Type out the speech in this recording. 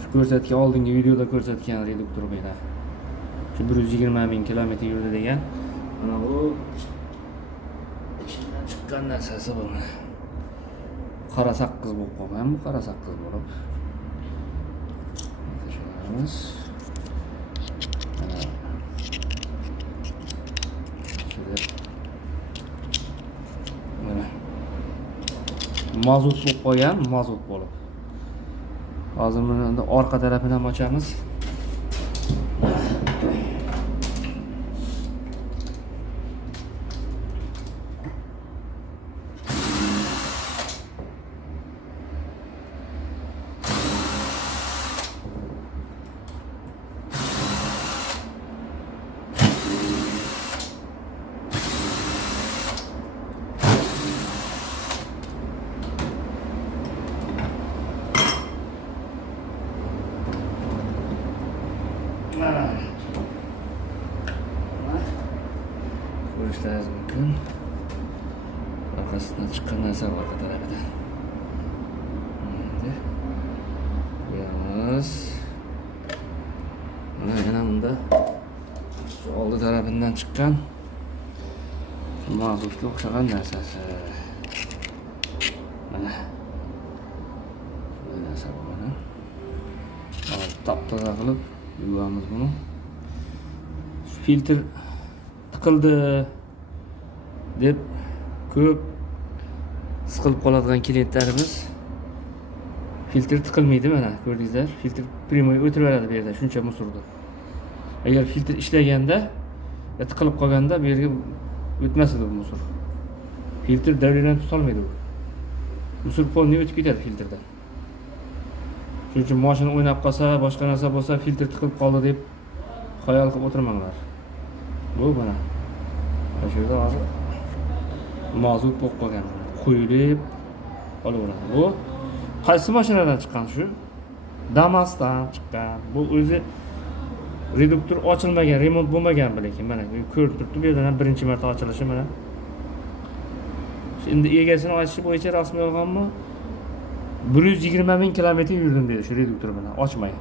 Shu ko'rsatgan oldingi videoda ko'rsatgan reduktor mana. Shu 120 ming kilometr yurdi degan. Mana bu ichidan chiqqan narsasi bu. Qora sakkiz bo'lib qolgan, bu qora sakkiz bo'lib. Tekshiramiz. Mana mazut bo'lib qolgan, mazut bo'lib. Hozir buni orqa tarafini ham ochamiz. Ko'rishlaringiz mumkin. Orqasidan chiqqan narsa bor orqa tarafida. Endi qo'yamiz. Mana yana bunda shu oldi tarafidan chiqqan mazutga o'xshagan narsasi. Mana bu narsa bu mana. Tap-toza qilib yuvamiz buni. Filtr tiqildi deb ko'p siqilib qoladigan klientlarimiz filtr tiqilmaydi mana ko'rdingizlar. Filtr primoy o'tiraveradi bu yerda shuncha musurda. Agar filtr ishlaganda tiqilib qolganda bu yerga o'tmasdi bu musur. Filtr davleniyani tuta olmaydi bu. Musur polni o'tib ketadi filtrdan. Shuning uchun mashina o'ynab qolsa, boshqa narsa bo'lsa, filtr tiqilib qoldi deb xayol qilib o'tirmanglar. Bu mana. Shu yerda hozir mazut bo'lib qolgan. Quyilib qolaveradi. Bu qaysi mashinadan chiqqan shu? Damas'dan chiqqan. Bu o'zi reduktor ochilmagan, remont bo'lmagan lekin mana ko'rib turibdi, bu yerdan birinchi marta ochilishi mana. Endi egasini ochishi bo'yicha rasmiy olganmi? 120 ming kilometr yurdim dedi shu reduktor bilan ochmay.